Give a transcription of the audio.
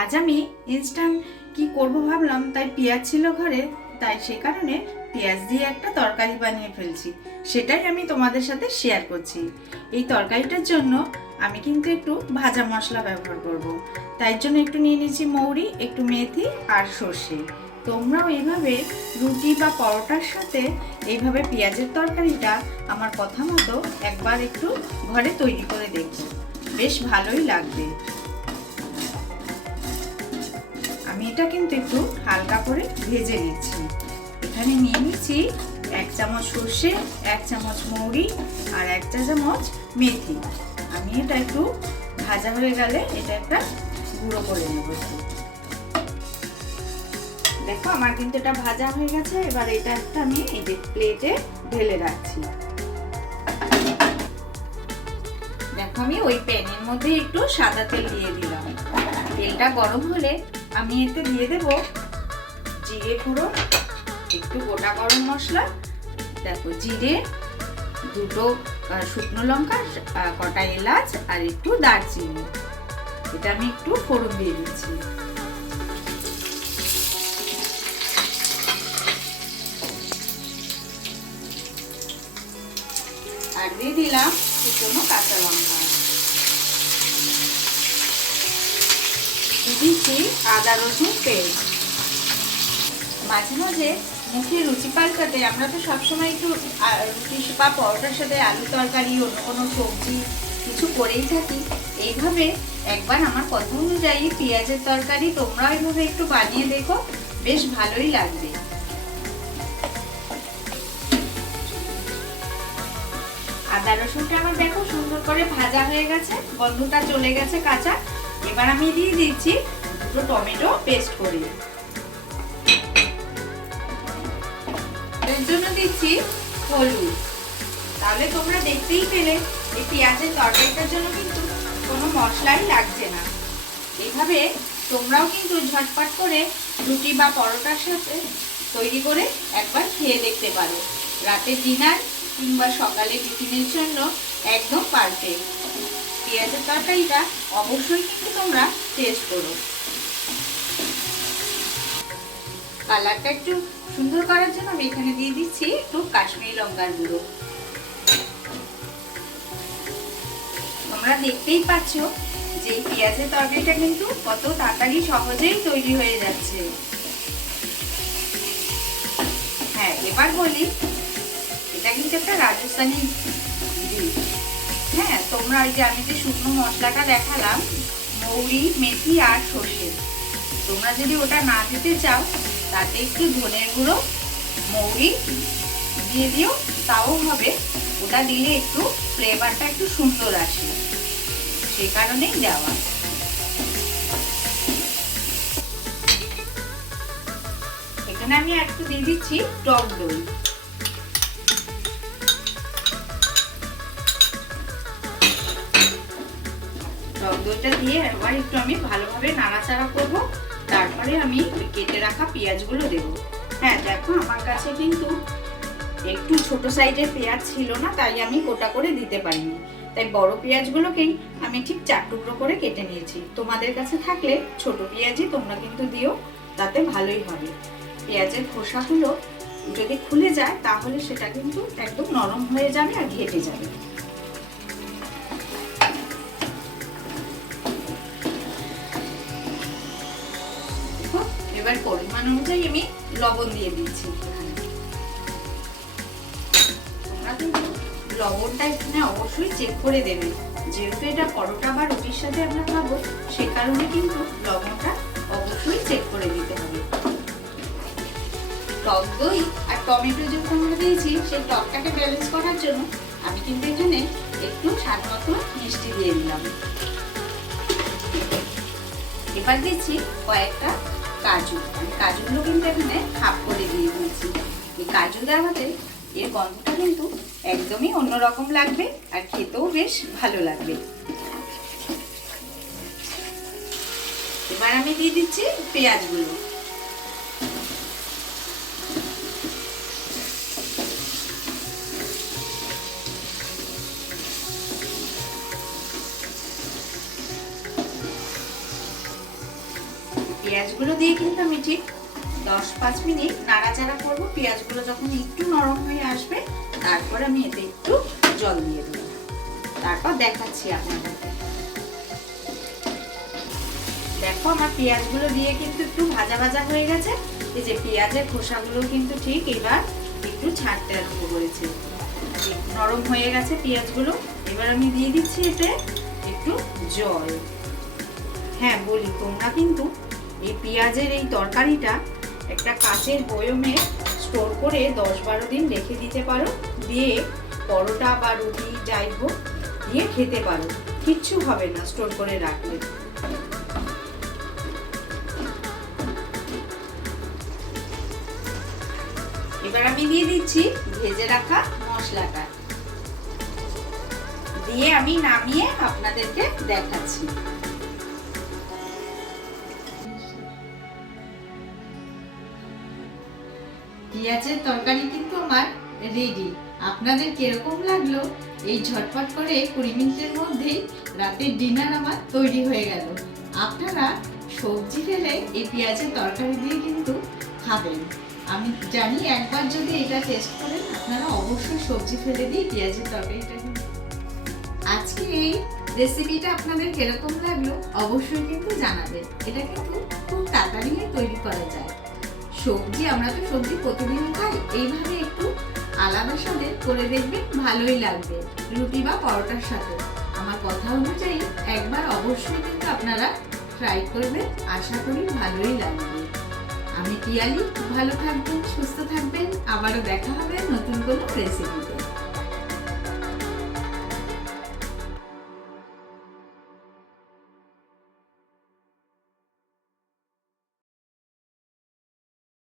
আজ আমি ইনস্ট্যান্ট কি করব ভাবলাম, তাই পেঁয়াজ ছিল ঘরে, তাই সে কারণে পেঁয়াজ দিয়ে একটা তরকারি বানিয়ে ফেলছি। সেটাই আমি তোমাদের সাথে শেয়ার করছি। এই তরকারিটার জন্য আমি কিন্তু একটু ভাজা মশলা ব্যবহার করব। তাই জন্য একটু নিয়ে নিয়েছি মৌরি, একটু মেথি আর সর্ষে। তোমরাও এইভাবে রুটি বা পরোটার সাথে এইভাবে পেঁয়াজের তরকারিটা আমার কথা মতো একবার একটু ঘরে তৈরি করে দেখো, বেশ ভালোই লাগবে। আমি এটা কিন্তু একটু হালকা করে ভেজে নিচ্ছি। এখানে নিয়ে নিচ্ছি 1 চামচ সর্ষে, 1 চামচ মৌরি আর 1 চা চামচ মেথি। আমি এটা একটু ভাজা হয়ে গেলে এটা একটা গুঁড়ো করে নেব। দেখো আমার কিন্তু এটা ভাজা হয়ে গেছে। এবার এটা একটা আমি এই যে প্লেটে ঢেলে রাখছি। দেখো আমি ওই প্যানের মধ্যে একটু সাদা তেল দিয়ে দিলাম। তেলটা গরম হলে আমি এতে দিয়ে দেব জিরে গুঁড়ো, একটু গোটা গরম মশলা, দেখো জিরে, দুটো শুকনো লঙ্কা, কটা এলাচ আর একটু দারচিনি। এটা আমি একটু ফোড়ন দিয়ে দিচ্ছি। আর দিয়ে দিলাম শুকনো কাঁচা লঙ্কা। দিচ্ছি আদা রসুন পেস্ট। মাঝে মাঝে মুখে রুচি পাল্টাতে আমরা তো সবসময় একটু রুটি বা পরোটার সাথে আলু তরকারি, অন্য কোনো সবজি কিছু করেই থাকি। এইভাবে একবার আমার কথা অনুযায়ী পেঁয়াজের তরকারি তোমরাও এইভাবে একটু বানিয়ে দেখো, বেশ ভালোই লাগবে। আদা রসুনটা আমার দেখো সুন্দর করে ভাজা হয়ে গেছে, গন্ধটা চলে গেছে কাঁচা। এবার আমি দিয়ে দিচ্ছি দুটো টমেটো পেস্ট করে। এর জন্য দিচ্ছি হলুদ। তাহলে তোমরা দেখতেই পেলে এই পেঁয়াজের তরকারিটার জন্য কিন্তু কোনো মশলাই লাগছে না। এইভাবে তোমরাও কিন্তু ঝটপট করে রুটি বা পরোটার সাথে তৈরি করে একবার খেয়ে দেখতে পারো। রাতের ডিনার কিংবা সকালে টিফিনের জন্য একদম পারফেক্ট। পেঁয়াজের তরকারিটা অবশ্যই কিন্তু তোমরা টেস্ট করো। কালারটা একটু সুন্দর করার জন্য আমি এখানে দিয়ে দিচ্ছি একটু কাশ্মীরি লঙ্কার গুঁড়ো। তোমরা দেখতেই পাচ্ছ যে পেঁয়াজের তরকারিটা কিন্তু কত তাড়াতাড়ি সহজেই তৈরি হয়ে যাচ্ছে। হ্যাঁ, এবার বলি এটা কিন্তু একটা রাজস্থানি ডিশ। হ্যাঁ, তোমরা ওই যে আমি যে শুকনো মশলাটা দেখালাম, মৌরি, মেথি আর সর্ষে, তোমরা যদি ওটা না দিতে চাও তাতে একটু ধনের গুঁড়ো, মৌরি দিয়ে দিও, তাও হবে। ওটা দিলে একটু ফ্লেভারটা একটু সুন্দর আসে, সেই কারণেই দেওয়া। এখানে আমি একটু দিয়ে দিচ্ছি টক দই। টক দইটা দিয়ে এবার একটু আমি ভালোভাবে নাড়াচাড়া করব। তারপরে আমি কেটে রাখা পেঁয়াজগুলো দেব। হ্যাঁ দেখো আমার কাছে কিন্তু একটু ছোট সাইজের পেঁয়াজ ছিল না, তাই আমি গোটা করে দিতে পারিনি। তাই বড় পেঁয়াজগুলোকেই আমি ঠিক 4 টুকরো করে কেটে নিয়েছি। তোমাদের কাছে থাকলে ছোট পেঁয়াজই তোমরা কিন্তু দিও, তাতে ভালোই হবে। পেঁয়াজের খোসাগুলো যদি খুলে যায় তাহলে সেটা কিন্তু একদম নরম হয়ে যাবে আর ঘেটে যাবে। এবার পরিমাণ অনুযায়ী আমি লবণ দিয়ে দিচ্ছি। তোমরা কিন্তু লবণটা এখানে অবশ্যই চেক করে দেবে, যেহেতু এটা পরোটা বা রুটির সাথে আমরা খাবো, সে কারণে কিন্তু লবণটা অবশ্যই চেক করে দিতে হবে। টক দই আর টমেটো যেহেতু আমরা দিয়েছি, সেই টকটাকে ব্যালেন্স করার জন্য আমি কিন্তু এখানে একটু স্বাদ মতো মিষ্টি দিয়ে দিলাম। এবার দিচ্ছি কয়েকটা কাজু। আমি কাজুগুলো কিন্তু এখানে হাফ করে দিয়ে দিয়েছি। এই কাজু দেওয়াতে এর গন্ধটা কিন্তু একদমই অন্যরকম লাগবে আর খেতেও বেশ ভালো লাগবে। এবার আমি দিয়ে দিচ্ছি পেঁয়াজগুলো। পেঁয়াজগুলো দিয়ে কিন্তু আমি ঠিক 10-5 মিনিট নাড়াচাড়া করব। পেঁয়াজগুলো যখন একটু নরম হয়ে আসবে তারপর আমি এতে একটু জল দিয়ে দেবো, তারপর দেখাচ্ছি আপনাদেরকে। দেখো আমার পেঁয়াজগুলো দিয়ে কিন্তু একটু ভাজা ভাজা হয়ে গেছে। এই যে পেঁয়াজের খোসাগুলো কিন্তু ঠিক এবার একটু ছাড়তে আরম্ভ করেছে, নরম হয়ে গেছে পেঁয়াজগুলো। এবার আমি দিয়ে দিচ্ছি এতে একটু জল। হ্যাঁ বলি, তোমরা কিন্তু এই পেঁয়াজের এই তরকারিটা একটা কাচের বয়মে স্টোর করে 10-12 দিন রেখে দিতে পারো, দিয়ে পরোটা বা রুটি যাই হোক দিয়ে খেতে পারো, কিচ্ছু হবে না স্টোর করে রাখলে। এবার আমি দিয়ে দিচ্ছি ভেজে রাখা মশলাটা, দিয়ে আমি নামিয়ে আপনাদেরকে দেখাচ্ছি। পেঁয়াজের তরকারি কিন্তু আমার রেডি। আপনাদের কিরকম লাগলো? এই ঝটপট করে 20 মিনিটের মধ্যেই রাতের ডিনার আমার তৈরি হয়ে গেল। আপনারা সবজি ফেলে এই পেঁয়াজের তরকারি দিয়ে কিন্তু খাবেন। আমি জানি একবার যদি এটা টেস্ট করেন আপনারা অবশ্যই সবজি ফেলে দিয়ে পেঁয়াজের তরকারিটা। আজকে এই রেসিপিটা আপনাদের কিরকম লাগলো অবশ্যই কিন্তু জানাবেন। এটা কিন্তু খুব তাড়াতাড়ি তৈরি করা যায়। সবজি, আমরা তো সবজি প্রতিদিন খাই, এইভাবে একটু আলাদা স্বাদে করে দেখবেন, ভালোই লাগবে রুটি বা পরোটার সাথে। আমার কথা অনুযায়ী একবার অবশ্যই কিন্তু আপনারা ট্রাই করবেন, আশা করি ভালোই লাগবে। আমি পিয়ালি, ভালো থাকবেন, সুস্থ থাকবেন, আবারও দেখা হবে নতুন কোনো রেসিপিতে।